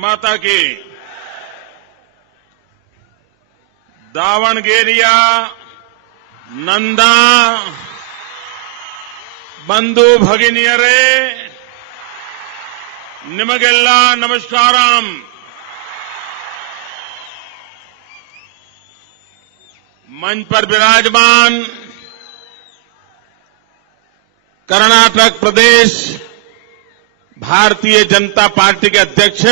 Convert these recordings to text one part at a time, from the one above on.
माता की। दावणगेरिया नंदा बंधु भगिनियरे निमगेल्ला नमस्कारम। मंच पर विराजमान कर्नाटक प्रदेश भारतीय जनता पार्टी के अध्यक्ष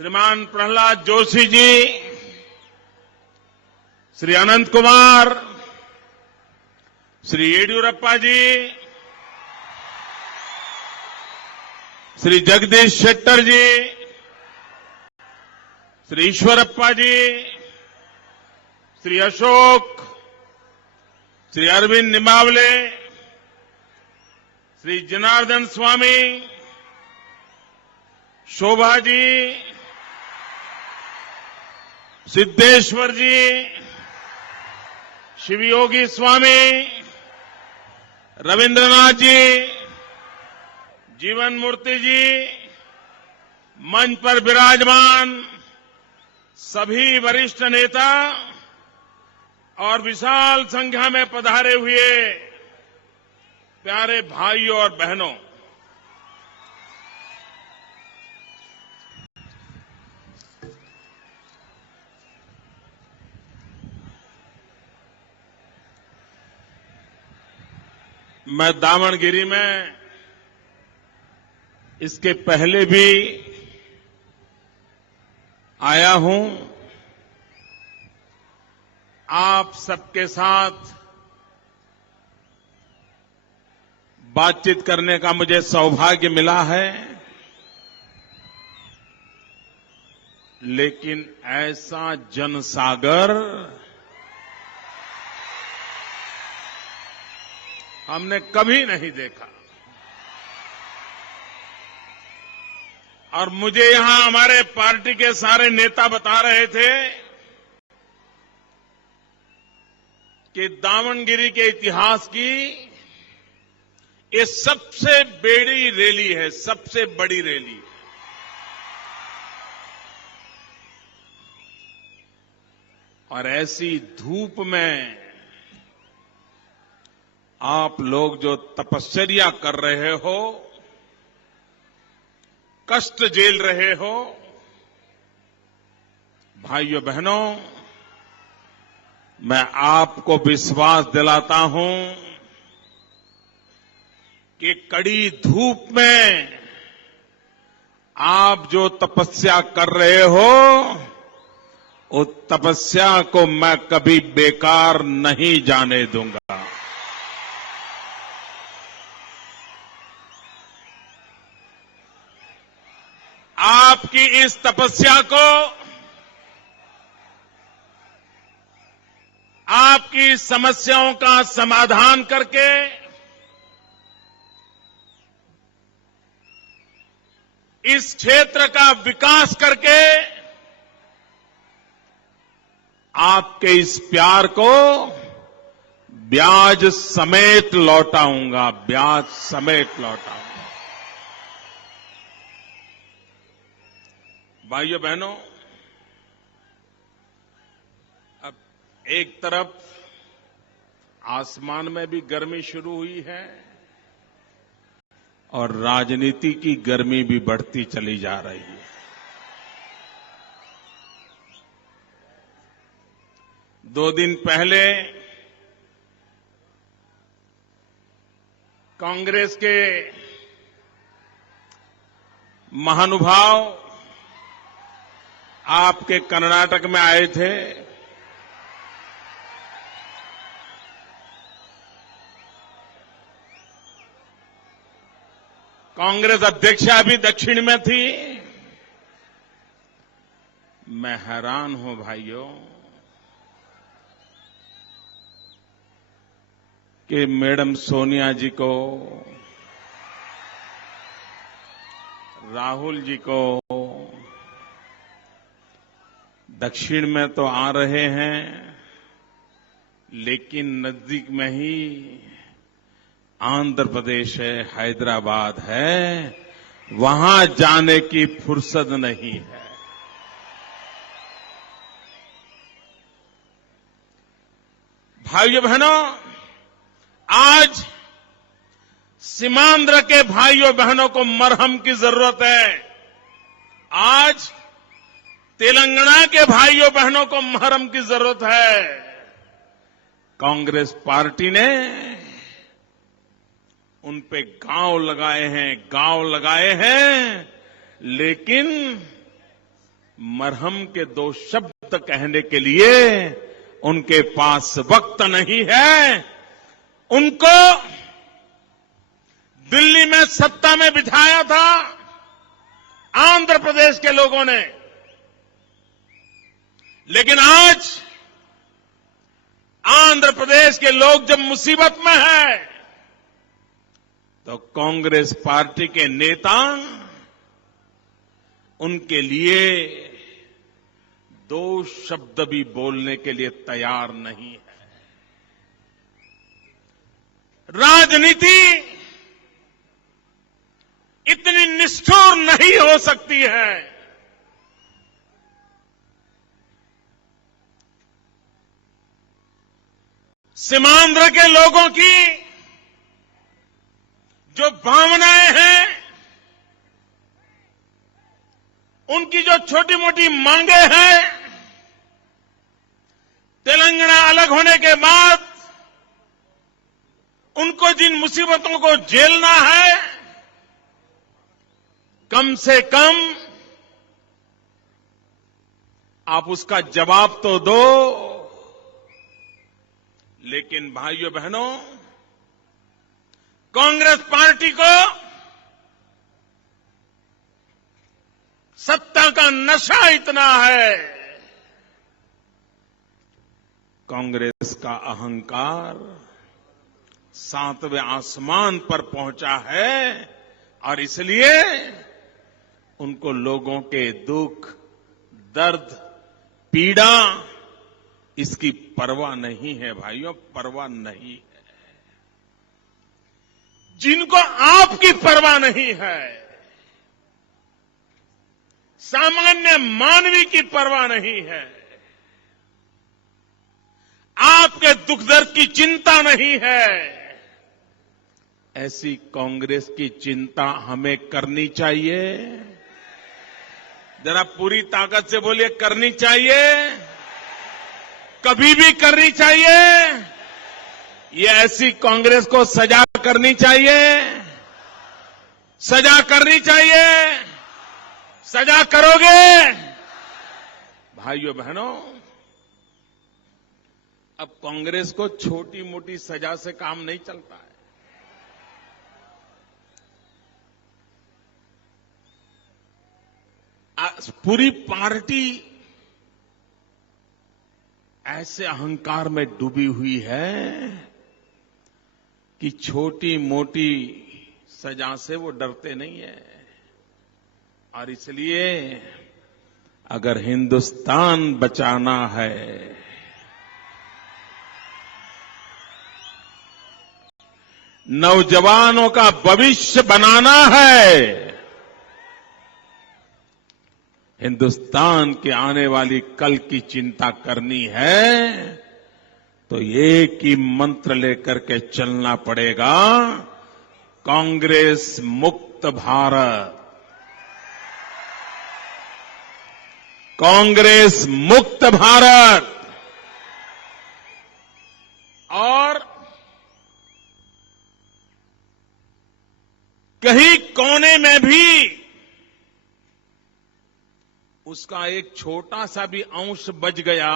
श्रीमान प्रहलाद जोशी जी, श्री अनंत कुमार, श्री येडियुरप्पा जी, श्री जगदीश शेट्टर जी, श्री ईश्वरप्पा जी, श्री अशोक, श्री अरविंद निमावले, श्री जनार्दन स्वामी, शोभा जी, सिद्धेश्वर जी, शिवयोगी स्वामी, रविंद्रनाथ जी, जीवन मूर्ति जी, मंच पर विराजमान सभी वरिष्ठ नेता और विशाल संख्या में पधारे हुए प्यारे भाइयों और बहनों, मैं दावणगिरी में इसके पहले भी आया हूं। आप सबके साथ बातचीत करने का मुझे सौभाग्य मिला है, लेकिन ऐसा जनसागर हमने कभी नहीं देखा। और मुझे यहां हमारे पार्टी के सारे नेता बता रहे थे कि दावणगिरी के इतिहास की ये सबसे बड़ी रैली है, सबसे बड़ी रैली। और ऐसी धूप में आप लोग जो तपस्या कर रहे हो, कष्ट झेल रहे हो, भाइयों बहनों, मैं आपको विश्वास दिलाता हूं कि कड़ी धूप में आप जो तपस्या कर रहे हो, उस तपस्या को मैं कभी बेकार नहीं जाने दूंगा। आपकी इस तपस्या को, आपकी समस्याओं का समाधान करके इस क्षेत्र का विकास करके आपके इस प्यार को ब्याज समेत लौटाऊंगा, ब्याज समेत लौटाऊंगा। भाइयों बहनों, अब एक तरफ आसमान में भी गर्मी शुरू हुई है और राजनीति की गर्मी भी बढ़ती चली जा रही है। दो दिन पहले कांग्रेस के महानुभाव आपके कर्नाटक में आए थे। कांग्रेस अध्यक्षा भी दक्षिण में थी। मैं हैरान हूं भाइयों कि मैडम सोनिया जी को, राहुल जी को दक्षिण में तो आ रहे हैं, लेकिन नजदीक में ही आंध्र प्रदेश है, हैदराबाद है, वहां जाने की फुर्सत नहीं है। भाइयों बहनों, आज सीमांध्र के भाइयों बहनों को मरहम की जरूरत है। आज तेलंगाना के भाइयों बहनों को मरहम की जरूरत है। कांग्रेस पार्टी ने उन पे गांव लगाए हैं, लेकिन मरहम के दो शब्द कहने के लिए उनके पास वक्त नहीं है। उनको दिल्ली में सत्ता में बिठाया था आंध्र प्रदेश के लोगों ने, लेकिन आज आंध्र प्रदेश के लोग जब मुसीबत में हैं, तो कांग्रेस पार्टी के नेता उनके लिए दो शब्द भी बोलने के लिए तैयार नहीं है। राजनीति इतनी निष्ठुर नहीं हो सकती है। सीमांध्र के लोगों की जो भावनाएं हैं, उनकी जो छोटी मोटी मांगे हैं, तेलंगाना अलग होने के बाद उनको जिन मुसीबतों को झेलना है, कम से कम आप उसका जवाब तो दो। लेकिन भाइयों बहनों, कांग्रेस पार्टी को सत्ता का नशा इतना है, कांग्रेस का अहंकार 7वें आसमान पर पहुंचा है, और इसलिए उनको लोगों के दुख, दर्द, पीड़ा, इसकी परवाह नहीं है। भाइयों, परवाह नहीं है। जिनको आपकी परवाह नहीं है, सामान्य मानवी की परवाह नहीं है, आपके दुख दर्द की चिंता नहीं है, ऐसी कांग्रेस की चिंता हमें करनी चाहिए। जरा पूरी ताकत से बोलिए, करनी चाहिए, कभी भी करनी चाहिए। ये ऐसी कांग्रेस को सजा करनी चाहिए, सजा करनी चाहिए। सजा करोगे? भाइयों बहनों, अब कांग्रेस को छोटी मोटी सजा से काम नहीं चलता है। पूरी पार्टी ऐसे अहंकार में डूबी हुई है कि छोटी मोटी सजा से वो डरते नहीं है। और इसलिए अगर हिंदुस्तान बचाना है, नौजवानों का भविष्य बनाना है, हिंदुस्तान के आने वाली कल की चिंता करनी है, तो एक ही मंत्र लेकर के चलना पड़ेगा, कांग्रेस मुक्त भारत। कांग्रेस मुक्त भारत। और कहीं कोने में भी उसका एक छोटा सा भी अंश बच गया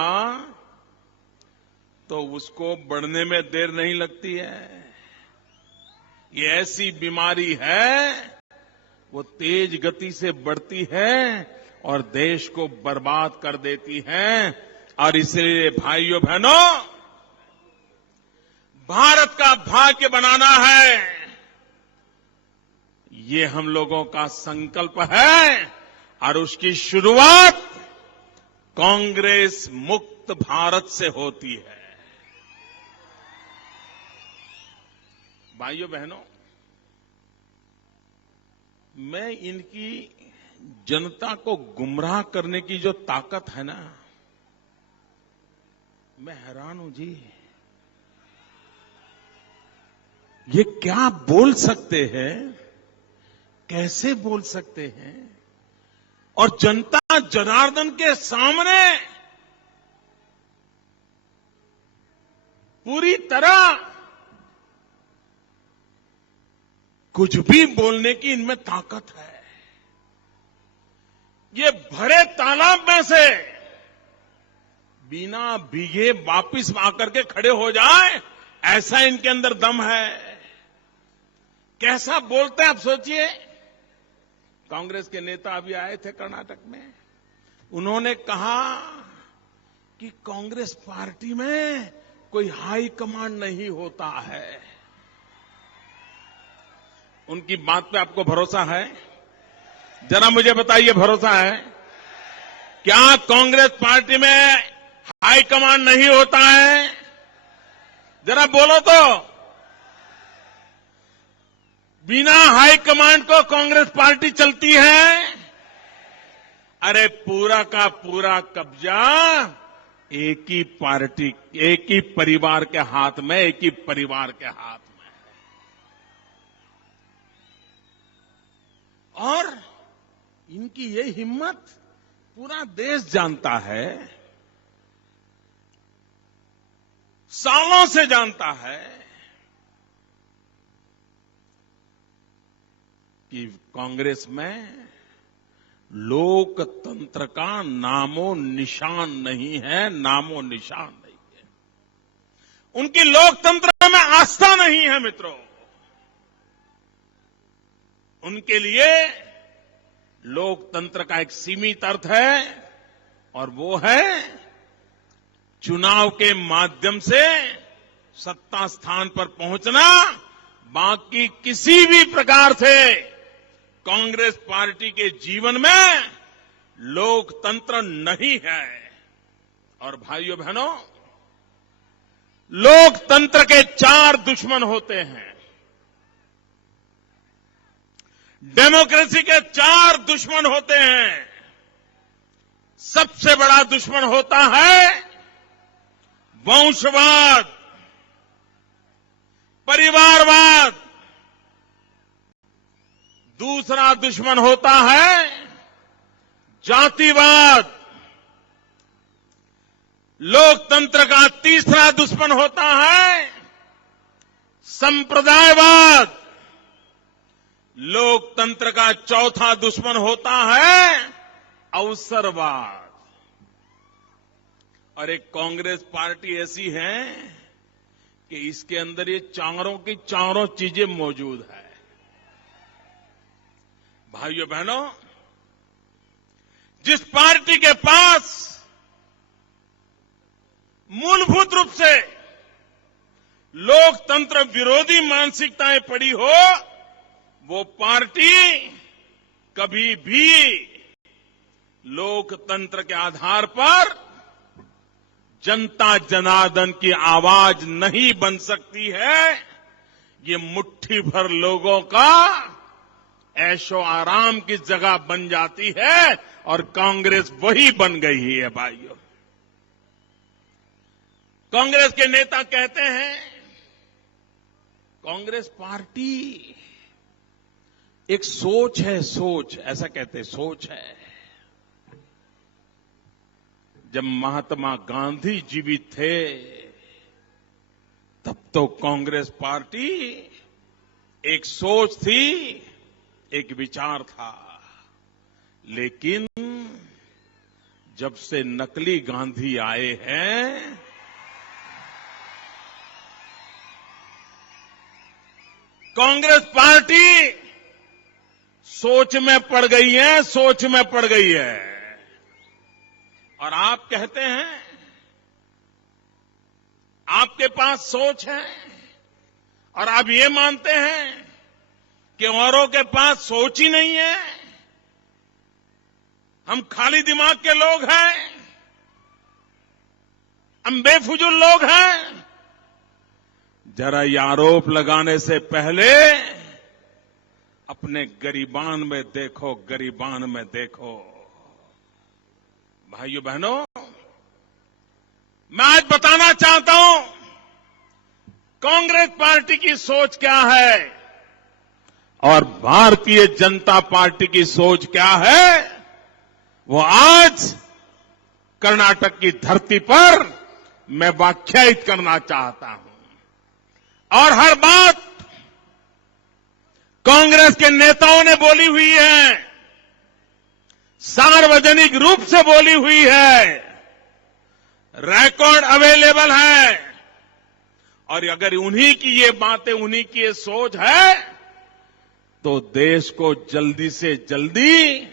तो उसको बढ़ने में देर नहीं लगती है। ये ऐसी बीमारी है, वो तेज गति से बढ़ती है और देश को बर्बाद कर देती है। और इसलिए भाइयों बहनों, भारत का भाग्य बनाना है, ये हम लोगों का संकल्प है। और उसकी शुरुआत कांग्रेस मुक्त भारत से होती है। भाइयों बहनों, मैं इनकी जनता को गुमराह करने की जो ताकत है ना, मैं हैरान हूं जी। ये क्या बोल सकते हैं, कैसे बोल सकते हैं, और जनता जनार्दन के सामने पूरी तरह कुछ भी बोलने की इनमें ताकत है। ये भरे तालाब में से बिना भीगे वापिस आकर के खड़े हो जाए, ऐसा इनके अंदर दम है। कैसा बोलते हैं आप सोचिए। कांग्रेस के नेता अभी आए थे कर्नाटक में, उन्होंने कहा कि कांग्रेस पार्टी में कोई हाई कमांड नहीं होता है। उनकी बात पे आपको भरोसा है? जरा मुझे बताइए, भरोसा है क्या कांग्रेस पार्टी में हाई कमांड नहीं होता है? जरा बोलो तो। बिना हाई कमांड को कांग्रेस पार्टी चलती है? अरे पूरा का पूरा कब्जा एक ही पार्टी, एक ही परिवार के हाथ में, एक ही परिवार के हाथ में। और इनकी ये हिम्मत पूरा देश जानता है, सालों से जानता है कि कांग्रेस में लोकतंत्र का नामो निशान नहीं है, नामो निशान नहीं है। उनकी लोकतंत्र में आस्था नहीं है मित्रों। उनके लिए लोकतंत्र का एक सीमित अर्थ है, और वो है चुनाव के माध्यम से सत्ता स्थान पर पहुंचना। बाकी किसी भी प्रकार से कांग्रेस पार्टी के जीवन में लोकतंत्र नहीं है। और भाइयों बहनों, लोकतंत्र के 4 दुश्मन होते हैं। डेमोक्रेसी के 4 दुश्मन होते हैं। सबसे बड़ा दुश्मन होता है वंशवाद, परिवारवाद। दूसरा दुश्मन होता है जातिवाद। लोकतंत्र का तीसरा दुश्मन होता है संप्रदायवाद। लोकतंत्र का चौथा दुश्मन होता है अवसरवाद। और एक कांग्रेस पार्टी ऐसी है कि इसके अंदर ये चारों की चारों चीजें मौजूद है। भाइयों बहनों, जिस पार्टी के पास मूलभूत रूप से लोकतंत्र विरोधी मानसिकताएं पड़ी हो, वो पार्टी कभी भी लोकतंत्र के आधार पर जनता जनार्दन की आवाज नहीं बन सकती है। ये मुट्ठी भर लोगों का ऐशो आराम की जगह बन जाती है, और कांग्रेस वही बन गई है। भाइयों, कांग्रेस के नेता कहते हैं कांग्रेस पार्टी एक सोच है, सोच, ऐसा कहते हैं, सोच है। जब महात्मा गांधी जीवित थे तब तो कांग्रेस पार्टी एक सोच थी, एक विचार था। लेकिन जब से नकली गांधी आए हैं, कांग्रेस पार्टी सोच में पड़ गई है, सोच में पड़ गई है। और आप कहते हैं आपके पास सोच है, और आप ये मानते हैं कि औरों के पास सोच ही नहीं है, हम खाली दिमाग के लोग हैं, हम बेफुजुल लोग हैं। जरा ये आरोप लगाने से पहले अपने गरीबान में देखो, गरीबान में देखो। भाइयों बहनों, मैं आज बताना चाहता हूं कांग्रेस पार्टी की सोच क्या है और भारतीय जनता पार्टी की सोच क्या है, वो आज कर्नाटक की धरती पर मैं व्याख्यायित करना चाहता हूं। और हर बात कांग्रेस के नेताओं ने बोली हुई है, सार्वजनिक रूप से बोली हुई है, रिकॉर्ड अवेलेबल है। और अगर उन्हीं की ये बातें, उन्हीं की ये सोच है, तो देश को जल्दी से जल्दी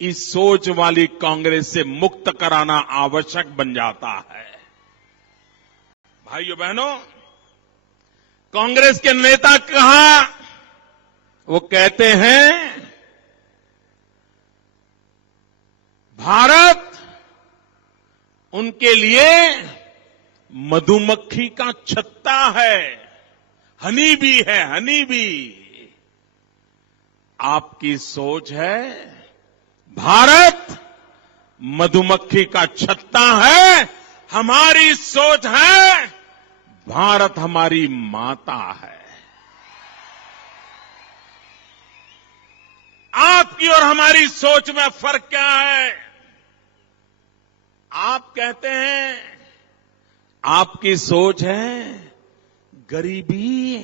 इस सोच वाली कांग्रेस से मुक्त कराना आवश्यक बन जाता है। भाइयों बहनों, कांग्रेस के नेता कहा, वो कहते हैं भारत उनके लिए मधुमक्खी का छत्ता है, हनी भी है, हनी भी। आपकी सोच है भारत मधुमक्खी का छत्ता है, हमारी सोच है भारत हमारी माता है। आपकी और हमारी सोच में फर्क क्या है? आप कहते हैं, आपकी सोच है गरीबी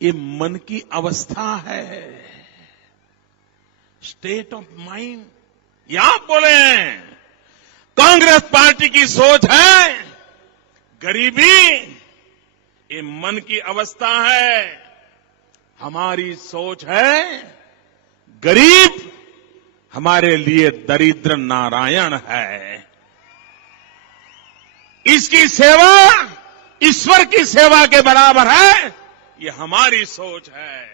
ये मन की अवस्था है, स्टेट ऑफ माइंड, ये आप बोले हैं। कांग्रेस पार्टी की सोच है गरीबी ये मन की अवस्था है, हमारी सोच है गरीब हमारे लिए दरिद्र नारायण है। इसकी सेवा ईश्वर की सेवा के बराबर है, ये हमारी सोच है।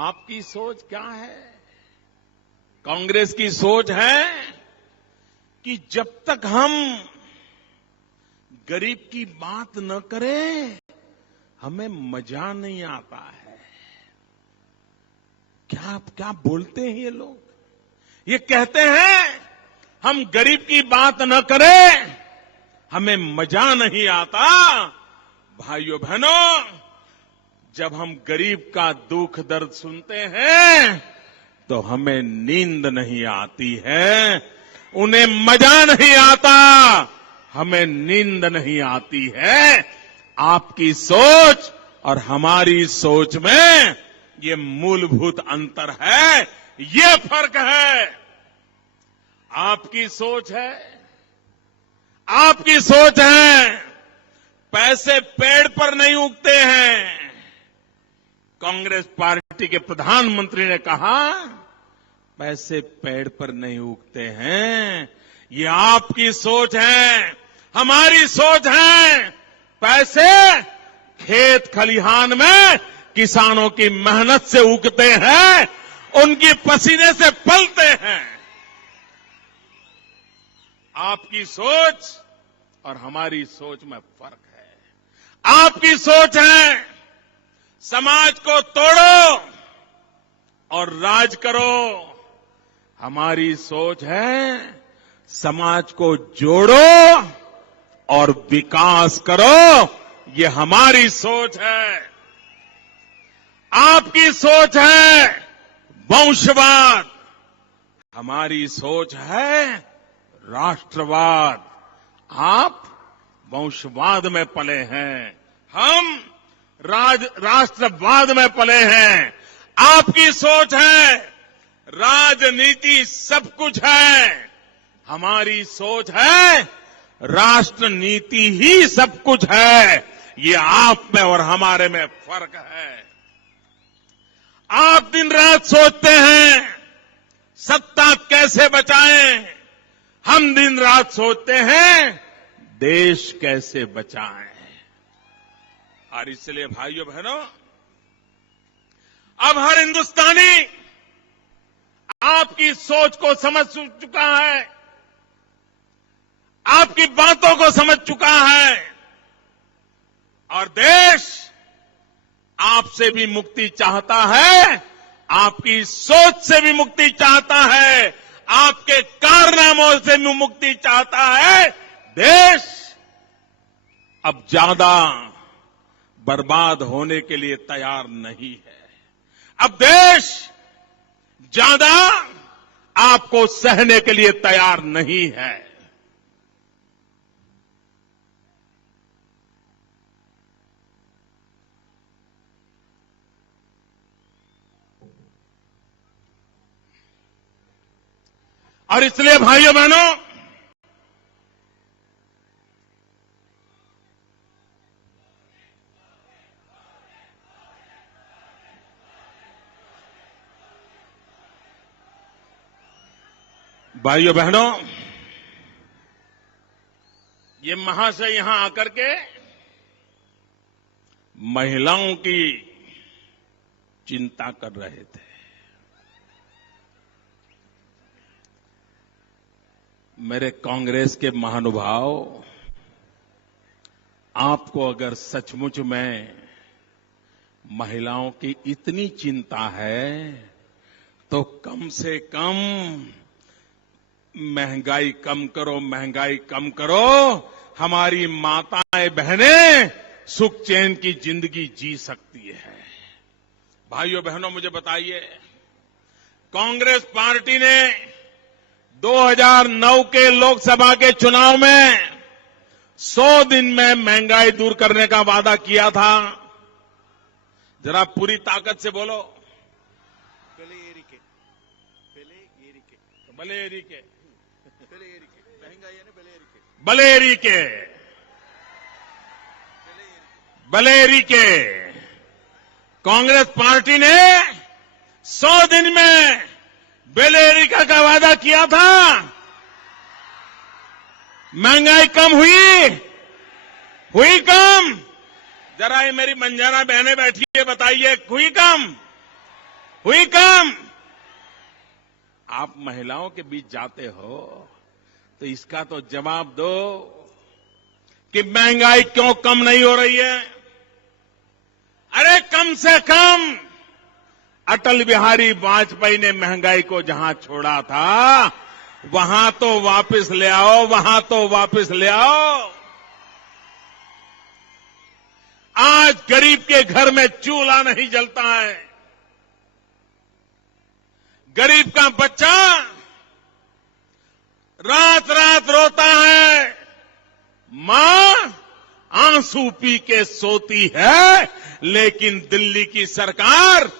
आपकी सोच क्या है? कांग्रेस की सोच है कि जब तक हम गरीब की बात न करें हमें मजा नहीं आता है। क्या बोलते हैं ये लोग? ये कहते हैं हम गरीब की बात न करें हमें मजा नहीं आता। भाइयों बहनों, जब हम गरीब का दुख दर्द सुनते हैं तो हमें नींद नहीं आती है, उन्हें मजा नहीं आता, हमें नींद नहीं आती है। आपकी सोच और हमारी सोच में ये मूलभूत अंतर है, ये फर्क है। आपकी सोच है पैसे पेड़ पर नहीं उगते हैं। कांग्रेस पार्टी के प्रधानमंत्री ने कहा पैसे पेड़ पर नहीं उगते हैं, ये आपकी सोच है। हमारी सोच है पैसे खेत खलिहान में किसानों की मेहनत से उगते हैं, उनकी पसीने से पलते हैं। आपकी सोच और हमारी सोच में फर्क है। आपकी सोच है समाज को तोड़ो और राज करो, हमारी सोच है समाज को जोड़ो और विकास करो, ये हमारी सोच है। आपकी सोच है वंशवाद, हमारी सोच है राष्ट्रवाद। आप वंशवाद में पले हैं, हम राष्ट्रवाद में पले हैं। आपकी सोच है राजनीति सब कुछ है, हमारी सोच है राष्ट्र नीति ही सब कुछ है। ये आप में और हमारे में फर्क है। आप दिन रात सोचते हैं सत्ता कैसे बचाएं, हम दिन रात सोचते हैं देश कैसे बचाएं। और इसलिए भाइयों बहनों, अब हर हिंदुस्तानी आपकी सोच को समझ चुका है, आपकी बातों को समझ चुका है और देश आपसे भी मुक्ति चाहता है, आपकी सोच से भी मुक्ति चाहता है, आपके कारनामों से भी मुक्ति चाहता है। देश अब ज्यादा बर्बाद होने के लिए तैयार नहीं है। अब देश ज्यादा आपको सहने के लिए तैयार नहीं है। और इसलिए भाइयों बहनों, ये महाशय यहां आकर के महिलाओं की चिंता कर रहे थे। मेरे कांग्रेस के महानुभाव, आपको अगर सचमुच में महिलाओं की इतनी चिंता है तो कम से कम महंगाई कम करो, महंगाई कम करो। हमारी माताएं बहनें सुख चैन की जिंदगी जी सकती है। भाइयों बहनों, मुझे बताइए, कांग्रेस पार्टी ने 2009 के लोकसभा के चुनाव में 100 दिन में महंगाई दूर करने का वादा किया था। जरा पूरी ताकत से बोलो। बलेरी के कांग्रेस पार्टी ने 100 दिन में बेलेरिका का वादा किया था। महंगाई कम हुई कम? जरा ये मेरी मंजाना बहनें बैठी है, बताइए, हुई कम? आप महिलाओं के बीच जाते हो तो इसका तो जवाब दो कि महंगाई क्यों कम नहीं हो रही है। अरे कम से कम अटल बिहारी वाजपेयी ने महंगाई को जहां छोड़ा था वहां तो वापस ले आओ। आज गरीब के घर में चूल्हा नहीं जलता है। गरीब का बच्चा रात रात रोता है, मां आंसू पी के सोती है। लेकिन दिल्ली की सरकार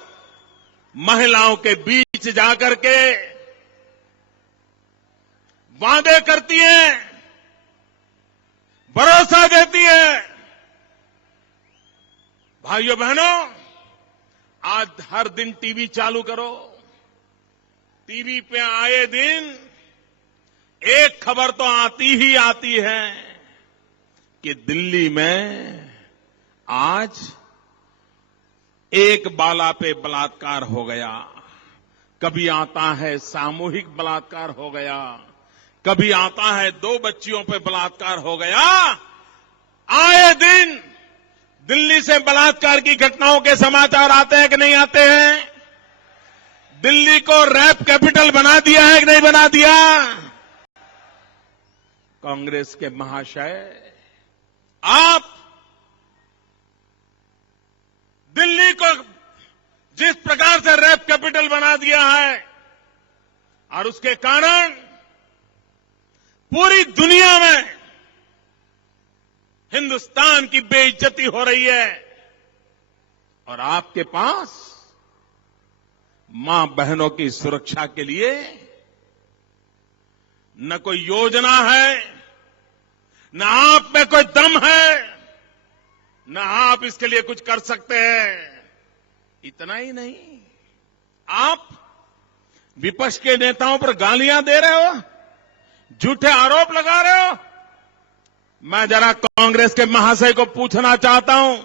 महिलाओं के बीच जाकर के वादे करती है, भरोसा देती है। भाइयों बहनों, आज हर दिन टीवी चालू करो, टीवी पे आए दिन एक खबर तो आती ही आती है कि दिल्ली में आज एक बाला पे बलात्कार हो गया, कभी आता है सामूहिक बलात्कार हो गया, कभी आता है 2 बच्चियों पे बलात्कार हो गया। आए दिन दिल्ली से बलात्कार की घटनाओं के समाचार आते हैं कि नहीं आते हैं? दिल्ली को रेप कैपिटल बना दिया है कि नहीं बना दिया? कांग्रेस के महाशय, आप दिल्ली को जिस प्रकार से रेप कैपिटल बना दिया है और उसके कारण पूरी दुनिया में हिंदुस्तान की बेइज्जती हो रही है, और आपके पास मां बहनों की सुरक्षा के लिए न कोई योजना है, न आप में कोई दम है, न आप इसके लिए कुछ कर सकते हैं। इतना ही नहीं, आप विपक्ष के नेताओं पर गालियां दे रहे हो, झूठे आरोप लगा रहे हो। मैं जरा कांग्रेस के महाशय को पूछना चाहता हूं,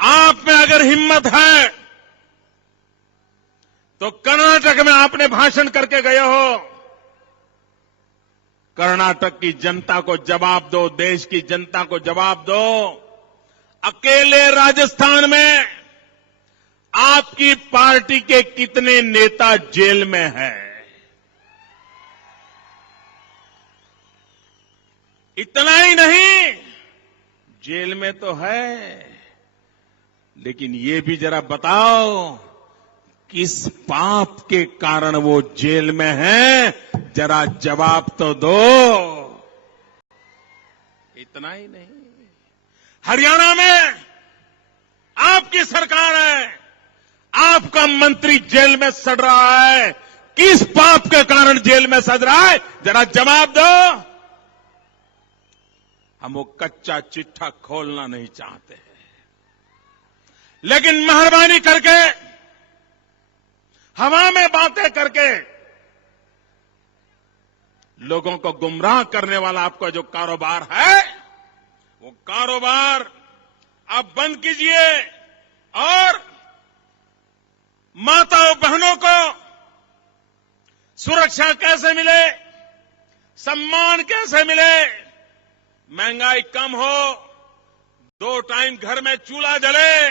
आप में अगर हिम्मत है तो कर्नाटक में आपने भाषण करके गए हो, कर्नाटक की जनता को जवाब दो, देश की जनता को जवाब दो। अकेले राजस्थान में आपकी पार्टी के कितने नेता जेल में हैं? इतना ही नहीं, जेल में तो है, लेकिन ये भी जरा बताओ किस पाप के कारण वो जेल में है, जरा जवाब तो दो। इतना ही नहीं, हरियाणा में आपकी सरकार है, आपका मंत्री जेल में सड़ रहा है, किस पाप के कारण जेल में सड़ रहा है, जरा जवाब दो। हम वो कच्चा चिट्ठा खोलना नहीं चाहते हैं, लेकिन मेहरबानी करके हवा में बातें करके लोगों को गुमराह करने वाला आपका जो कारोबार है, वो कारोबार आप बंद कीजिए और माताओं बहनों को सुरक्षा कैसे मिले, सम्मान कैसे मिले, महंगाई कम हो, 2 टाइम घर में चूल्हा जले,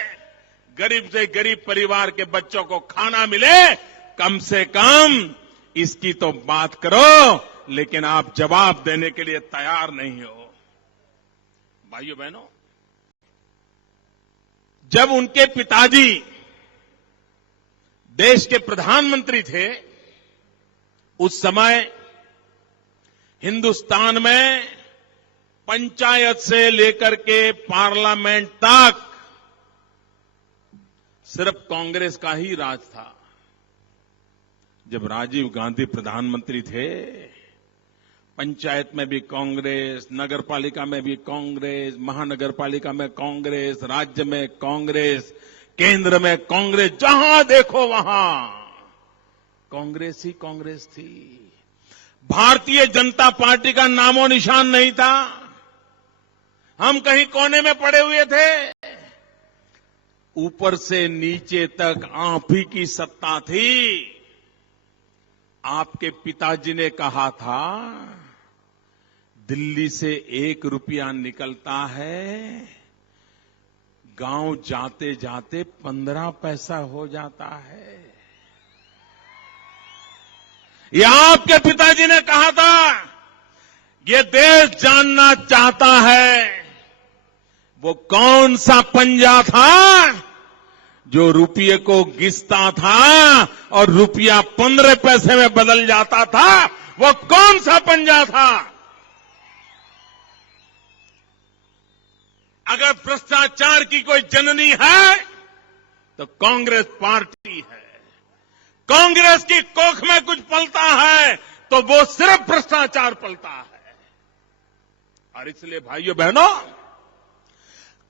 गरीब से गरीब परिवार के बच्चों को खाना मिले, कम से कम इसकी तो बात करो, लेकिन आप जवाब देने के लिए तैयार नहीं हो। भाइयों बहनों, जब उनके पिताजी देश के प्रधानमंत्री थे, उस समय हिंदुस्तान में पंचायत से लेकर के पार्लियामेंट तक सिर्फ कांग्रेस का ही राज था। जब राजीव गांधी प्रधानमंत्री थे, पंचायत में भी कांग्रेस, नगरपालिका में भी कांग्रेस, महानगरपालिका में कांग्रेस, राज्य में कांग्रेस, केंद्र में कांग्रेस, जहां देखो वहां कांग्रेस ही कांग्रेस थी। भारतीय जनता पार्टी का नामो निशान नहीं था। हम कहीं कोने में पड़े हुए थे। ऊपर से नीचे तक आप ही की सत्ता थी। आपके पिताजी ने कहा था, दिल्ली से 1 रुपया निकलता है, गांव जाते जाते 15 पैसा हो जाता है। ये आपके पिताजी ने कहा था। ये देश जानना चाहता है वो कौन सा पंजा था जो रुपये को घिसता था और रुपया 15 पैसे में बदल जाता था। वो कौन सा पंजा था? अगर भ्रष्टाचार की कोई जननी है तो कांग्रेस पार्टी है। कांग्रेस की कोख में कुछ पलता है तो वो सिर्फ भ्रष्टाचार पलता है। और इसलिए भाइयों बहनों,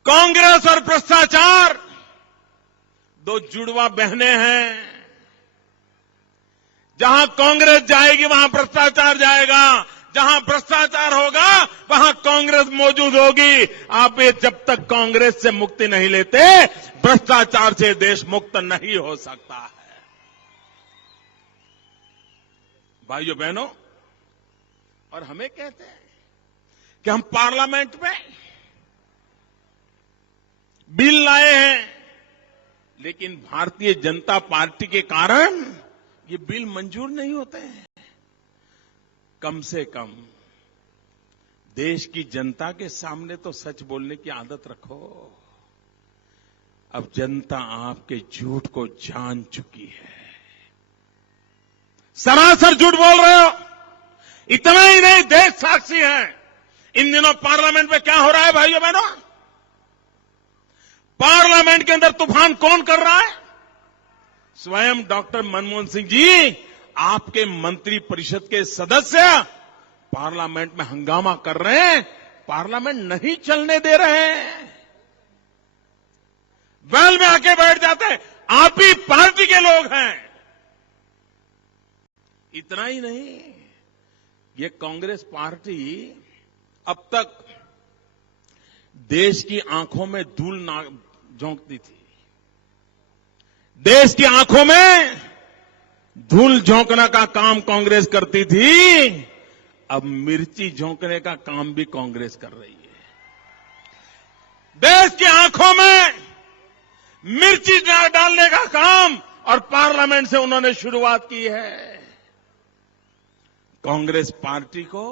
कांग्रेस और भ्रष्टाचार 2 जुड़वा बहनें हैं। जहां कांग्रेस जाएगी वहां भ्रष्टाचार जाएगा, जहां भ्रष्टाचार होगा वहां कांग्रेस मौजूद होगी। आप ये जब तक कांग्रेस से मुक्ति नहीं लेते, भ्रष्टाचार से देश मुक्त नहीं हो सकता है। भाइयों बहनों, और हमें कहते हैं कि हम पार्लियामेंट में बिल लाए हैं, लेकिन भारतीय जनता पार्टी के कारण ये बिल मंजूर नहीं होते हैं। कम से कम देश की जनता के सामने तो सच बोलने की आदत रखो। अब जनता आपके झूठ को जान चुकी है। सरासर झूठ बोल रहे हो। इतना ही नहीं, देश साक्षी है। इन दिनों पार्लियामेंट में क्या हो रहा है भाइयों बहनों? पार्लियामेंट के अंदर तूफान कौन कर रहा है? स्वयं डॉक्टर मनमोहन सिंह जी, आपके मंत्री परिषद के सदस्य पार्लियामेंट में हंगामा कर रहे हैं, पार्लियामेंट नहीं चलने दे रहे हैं। वेल में आके बैठ जाते हैं। आप ही पार्टी के लोग हैं। इतना ही नहीं, ये कांग्रेस पार्टी अब तक देश की आंखों में धूल झोंकती थी। देश की आंखों में धूल झोंकने का काम कांग्रेस करती थी। अब मिर्ची झोंकने का काम भी कांग्रेस कर रही है। देश की आंखों में मिर्ची डालने का काम और पार्लियामेंट से उन्होंने शुरुआत की है। कांग्रेस पार्टी को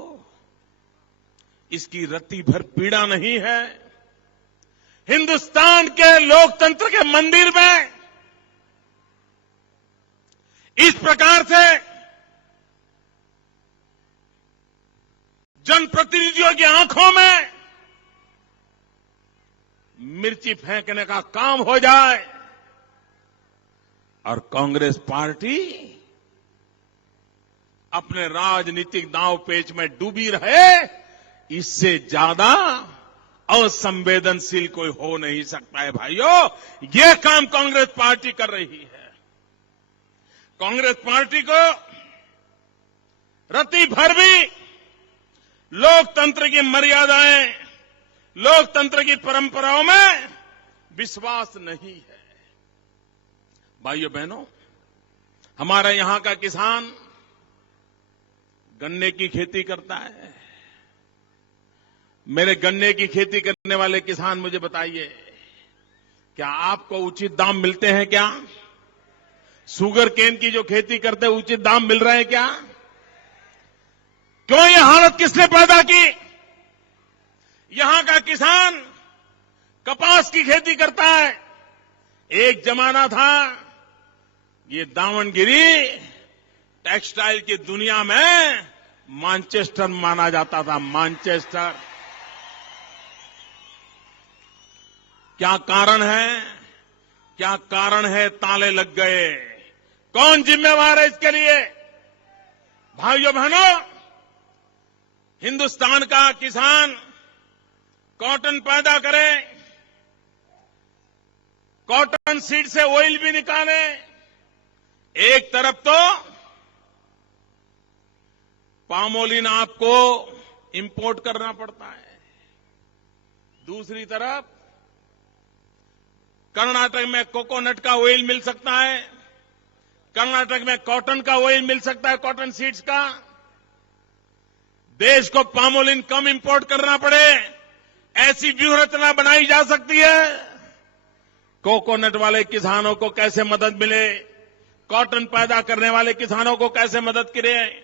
इसकी रत्ती भर पीड़ा नहीं है। हिंदुस्तान के लोकतंत्र के मंदिर में इस प्रकार से जनप्रतिनिधियों की आंखों में मिर्ची फेंकने का काम हो जाए और कांग्रेस पार्टी अपने राजनीतिक दांव पेच में डूबी रहे, इससे ज्यादा असंवेदनशील कोई हो नहीं सकता है। भाइयों, यह काम कांग्रेस पार्टी कर रही है। कांग्रेस पार्टी को रत्ती भर भी लोकतंत्र की मर्यादाएं, लोकतंत्र की परंपराओं में विश्वास नहीं है। भाइयों बहनों, हमारा यहां का किसान गन्ने की खेती करता है। मेरे गन्ने की खेती करने वाले किसान मुझे बताइए, क्या आपको उचित दाम मिलते हैं क्या? शुगर केन की जो खेती करते हैं उचित दाम मिल रहे हैं क्या? क्यों ये हालत किसने पैदा की? यहां का किसान कपास की खेती करता है। एक जमाना था ये दावणगिरी टेक्सटाइल की दुनिया में मैनचेस्टर माना जाता था, मैनचेस्टर। क्या कारण है? क्या कारण है ताले लग गए? कौन जिम्मेवार है इसके लिए? भाइयों बहनों, हिंदुस्तान का किसान कॉटन पैदा करे, कॉटन सीड से ऑयल भी निकाले। एक तरफ तो पामोलिन आपको इंपोर्ट करना पड़ता है, दूसरी तरफ कर्नाटक में कोकोनट का ऑयल मिल सकता है, कर्नाटक में कॉटन का ऑयल मिल सकता है, कॉटन सीड्स का। देश को पामोलिन कम इंपोर्ट करना पड़े, ऐसी व्यूहरचना बनाई जा सकती है। कोकोनट वाले किसानों को कैसे मदद मिले, कॉटन पैदा करने वाले किसानों को कैसे मदद करें,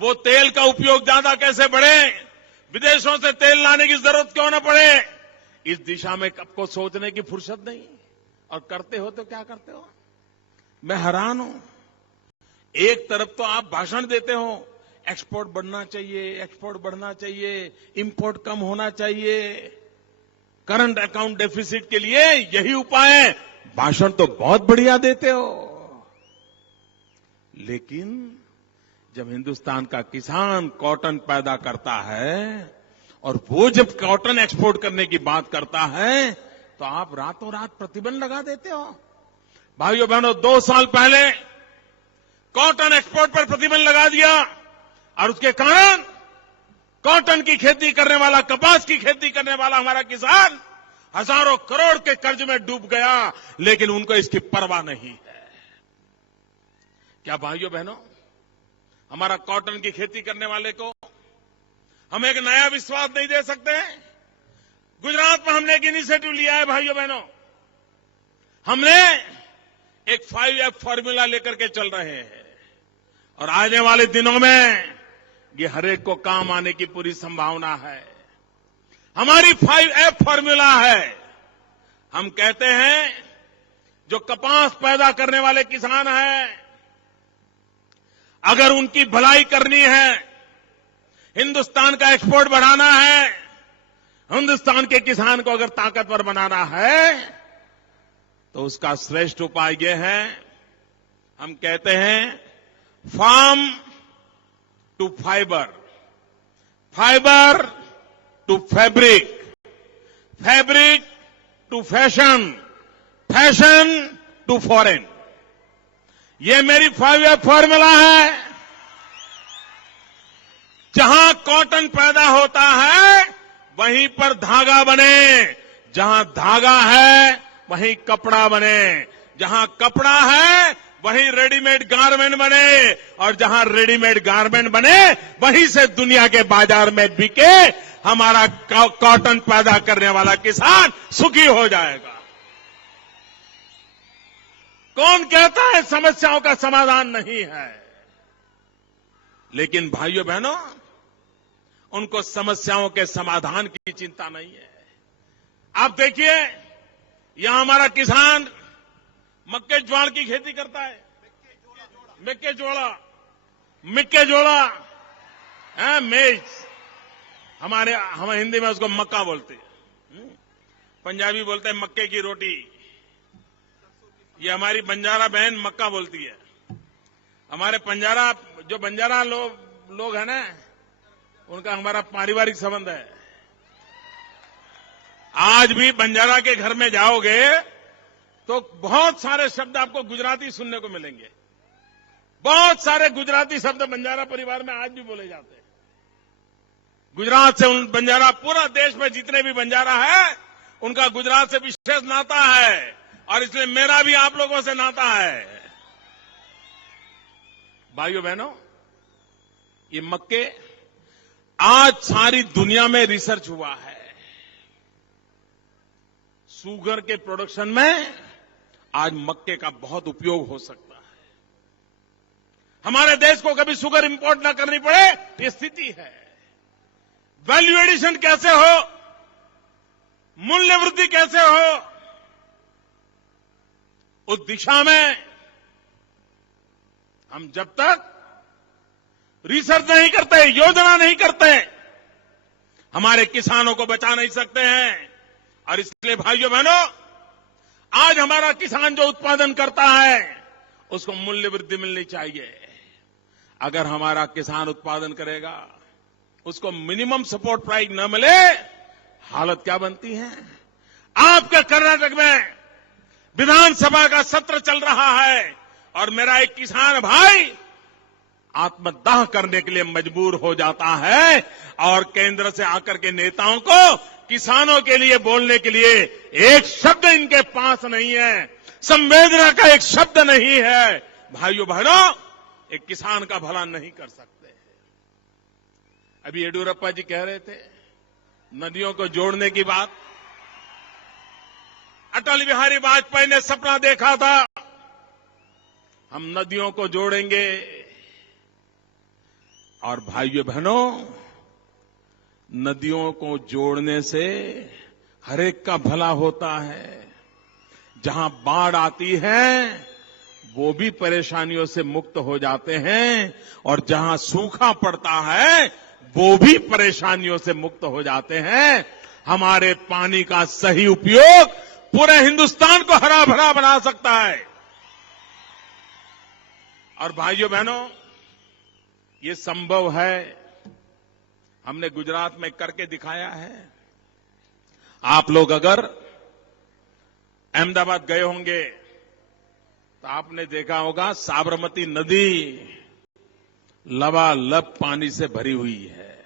वो तेल का उपयोग ज्यादा कैसे बढ़े, विदेशों से तेल लाने की जरूरत क्यों न पड़े, इस दिशा में आपको सोचने की फुर्सत नहीं। और करते हो तो क्या करते हो? मैं हैरान हूं। एक तरफ तो आप भाषण देते हो, एक्सपोर्ट बढ़ना चाहिए, एक्सपोर्ट बढ़ना चाहिए, इंपोर्ट कम होना चाहिए, करंट अकाउंट डेफिसिट के लिए यही उपाय है। भाषण तो बहुत बढ़िया देते हो, लेकिन जब हिंदुस्तान का किसान कॉटन पैदा करता है और वो जब कॉटन एक्सपोर्ट करने की बात करता है तो आप रातों रात प्रतिबंध लगा देते हो। भाइयों बहनों, 2 साल पहले कॉटन एक्सपोर्ट पर प्रतिबंध लगा दिया और उसके कारण कॉटन की खेती करने वाला, कपास की खेती करने वाला हमारा किसान हजारों करोड़ के कर्ज में डूब गया, लेकिन उनको इसकी परवाह नहीं है। क्या भाइयों बहनों, हमारा कॉटन की खेती करने वाले को हम एक नया विश्वास नहीं दे सकते हैं? गुजरात में हमने एक इनिशिएटिव लिया है भाइयों बहनों। हमने एक 5F फॉर्मूला लेकर के चल रहे हैं और आने वाले दिनों में ये हरेक को काम आने की पूरी संभावना है। हमारी 5F फॉर्मूला है। हम कहते हैं जो कपास पैदा करने वाले किसान हैं, अगर उनकी भलाई करनी है, हिंदुस्तान का एक्सपोर्ट बढ़ाना है, हिंदुस्तान के किसान को अगर ताकतवर बनाना है, तो उसका श्रेष्ठ उपाय यह है, हम कहते हैं farm to fibre, fibre to fabric, fabric to fashion, fashion to foreign. ये मेरी 5F फॉर्मूला है। जहां कॉटन पैदा होता है वहीं पर धागा बने, जहां धागा है वहीं कपड़ा बने, जहां कपड़ा है वहीं रेडीमेड गारमेंट बने, और जहां रेडीमेड गारमेंट बने वहीं से दुनिया के बाजार में बिके हमारा कॉटन पैदा करने वाला किसान सुखी हो जाएगा। कौन कहता है समस्याओं का समाधान नहीं है? लेकिन भाइयों बहनों, उनको समस्याओं के समाधान की चिंता नहीं है। आप देखिए, यहां हमारा किसान मक्के ज्वार की खेती करता है। मेक्केजोड़ा है, मेज, हम हिंदी में उसको मक्का बोलते हैं, पंजाबी बोलते हैं मक्के की रोटी। ये हमारी बंजारा बहन मक्का बोलती है। हमारे बंजारा लोग हैं ना, उनका हमारा पारिवारिक संबंध है। आज भी बंजारा के घर में जाओगे तो बहुत सारे शब्द आपको गुजराती सुनने को मिलेंगे। बहुत सारे गुजराती शब्द बंजारा परिवार में आज भी बोले जाते हैं। गुजरात से उन बंजारा, पूरा देश में जितने भी बंजारा है उनका गुजरात से विशेष नाता है, और इसलिए मेरा भी आप लोगों से नाता है। भाइयों बहनों, ये मक्के, आज सारी दुनिया में रिसर्च हुआ है, शुगर के प्रोडक्शन में आज मक्के का बहुत उपयोग हो सकता है। हमारे देश को कभी शुगर इंपोर्ट ना करनी पड़े, ये स्थिति है। वैल्यू एडिशन कैसे हो, मूल्य वृद्धि कैसे हो, उस दिशा में हम जब तक रिसर्च नहीं करते, योजना नहीं करते, हमारे किसानों को बचा नहीं सकते हैं। और इसलिए भाइयों बहनों, आज हमारा किसान जो उत्पादन करता है उसको मूल्य वृद्धि मिलनी चाहिए। अगर हमारा किसान उत्पादन करेगा, उसको मिनिमम सपोर्ट प्राइस न मिले, हालत क्या बनती है? आपके कर्नाटक में विधानसभा का सत्र चल रहा है और मेरा एक किसान भाई आत्मदाह करने के लिए मजबूर हो जाता है, और केंद्र से आकर के नेताओं को किसानों के लिए बोलने के लिए एक शब्द इनके पास नहीं है, संवेदना का एक शब्द नहीं है। भाइयों बहनों, एक किसान का भला नहीं कर सकते। अभी येडियुरप्पा जी कह रहे थे नदियों को जोड़ने की बात। अटल बिहारी वाजपेयी ने सपना देखा था, हम नदियों को जोड़ेंगे। और भाइयों बहनों, नदियों को जोड़ने से हर एक का भला होता है। जहां बाढ़ आती है वो भी परेशानियों से मुक्त हो जाते हैं, और जहां सूखा पड़ता है वो भी परेशानियों से मुक्त हो जाते हैं। हमारे पानी का सही उपयोग पूरे हिंदुस्तान को हरा भरा बना सकता है। और भाइयों बहनों, ये संभव है, हमने गुजरात में करके दिखाया है। आप लोग अगर अहमदाबाद गए होंगे तो आपने देखा होगा साबरमती नदी लबालब पानी से भरी हुई है।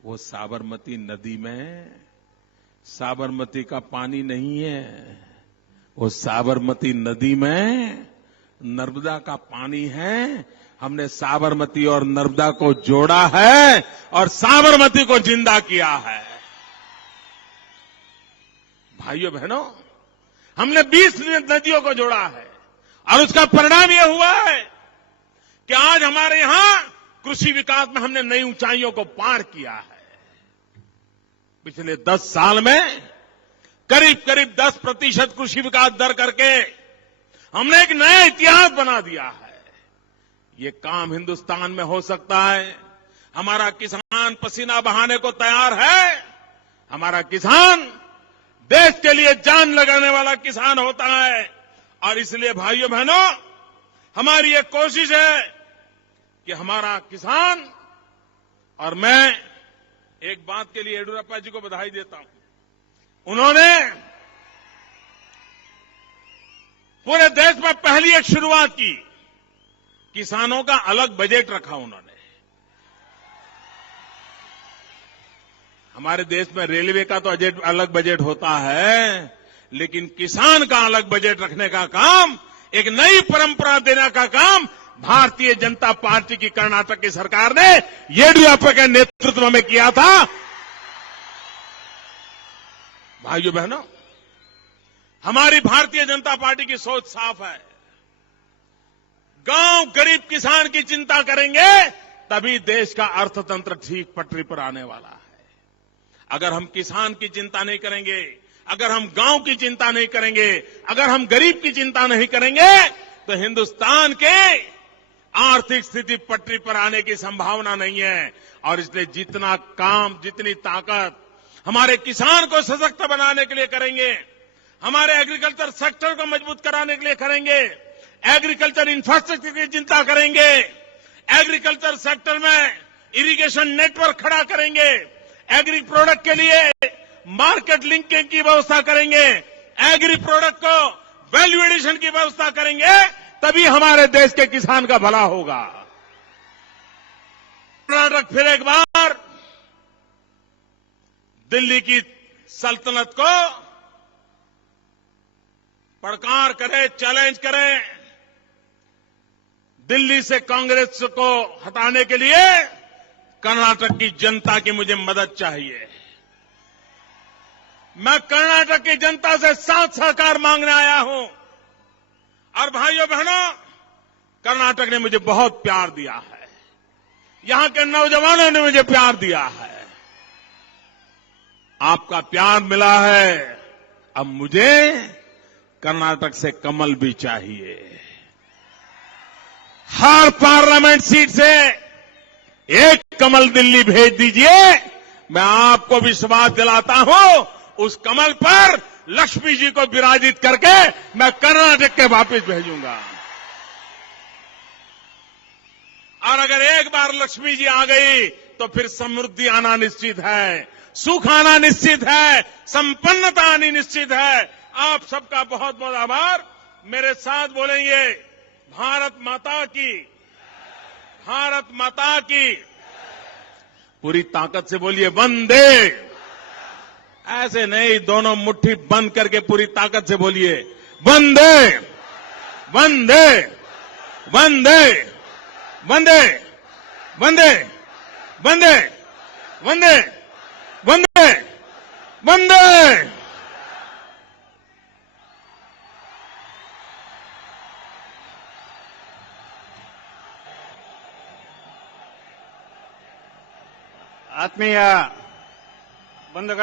वो साबरमती नदी में साबरमती का पानी नहीं है, वो साबरमती नदी में नर्मदा का पानी है। हमने साबरमती और नर्मदा को जोड़ा है और साबरमती को जिंदा किया है। भाइयों बहनों, हमने 20 नदियों को जोड़ा है, और उसका परिणाम यह हुआ है कि आज हमारे यहां कृषि विकास में हमने नई ऊंचाइयों को पार किया है। पिछले 10 साल में करीब करीब 10% कृषि विकास दर करके हमने एक नया इतिहास बना दिया है। ये काम हिंदुस्तान में हो सकता है। हमारा किसान पसीना बहाने को तैयार है। हमारा किसान देश के लिए जान लगाने वाला किसान होता है। और इसलिए भाइयों बहनों, हमारी ये कोशिश है कि हमारा किसान, और मैं एक बात के लिए येडियुरप्पा जी को बधाई देता हूं, उन्होंने पूरे देश में पहली एक शुरुआत की, किसानों का अलग बजट रखा उन्होंने। हमारे देश में रेलवे का तो अलग बजट होता है, लेकिन किसान का अलग बजट रखने का काम एक नई परंपरा देने का काम भारतीय जनता पार्टी की कर्नाटक की सरकार ने येडियुरप्पा के नेतृत्व में किया था। भाइयों बहनों, हमारी भारतीय जनता पार्टी की सोच साफ है। गांव गरीब किसान की चिंता करेंगे तभी देश का अर्थतंत्र ठीक पटरी पर आने वाला है। अगर हम किसान की चिंता नहीं करेंगे, अगर हम गांव की चिंता नहीं करेंगे, अगर हम गरीब की चिंता नहीं करेंगे तो हिंदुस्तान के आर्थिक स्थिति पटरी पर आने की संभावना नहीं है। और इसलिए जितना काम, जितनी ताकत हमारे किसान को सशक्त बनाने के लिए करेंगे, हमारे एग्रीकल्चर सेक्टर को मजबूत कराने के लिए करेंगे, एग्रीकल्चर इंफ्रास्ट्रक्चर की चिंता करेंगे, एग्रीकल्चर सेक्टर में इरिगेशन नेटवर्क खड़ा करेंगे, एग्री प्रोडक्ट के लिए मार्केट लिंकिंग की व्यवस्था करेंगे, एग्री प्रोडक्ट को वैल्यू एडिशन की व्यवस्था करेंगे, तभी हमारे देश के किसान का भला होगा। कर्नाटक फिर एक बार दिल्ली की सल्तनत को पड़कार करे, चैलेंज करे। दिल्ली से कांग्रेस को हटाने के लिए कर्नाटक की जनता की मुझे मदद चाहिए। मैं कर्नाटक की जनता से साथ सहकार मांगने आया हूं। और भाइयों बहनों, कर्नाटक ने मुझे बहुत प्यार दिया है, यहां के नौजवानों ने मुझे प्यार दिया है। आपका प्यार मिला है, अब मुझे कर्नाटक से कमल भी चाहिए। हर पार्लियामेंट सीट से एक कमल दिल्ली भेज दीजिए। मैं आपको विश्वास दिलाता हूं, उस कमल पर लक्ष्मी जी को विराजित करके मैं कर्नाटक के वापस भेजूंगा। और अगर एक बार लक्ष्मी जी आ गई तो फिर समृद्धि आना निश्चित है, सुख आना निश्चित है, संपन्नता आनी निश्चित है। आप सबका बहुत बहुत आभार। मेरे साथ बोलेंगे भारत माता की, भारत माता की। पूरी ताकत से बोलिए वंदे। ऐसे नहीं, दोनों मुट्ठी बंद करके पूरी ताकत से बोलिए वंदे वंदे वंदे वंदे वंदे वंदे वंदे वंदे वंदे। ಆತ್ಮೀಯ ಬಂಧುಗಳೇ,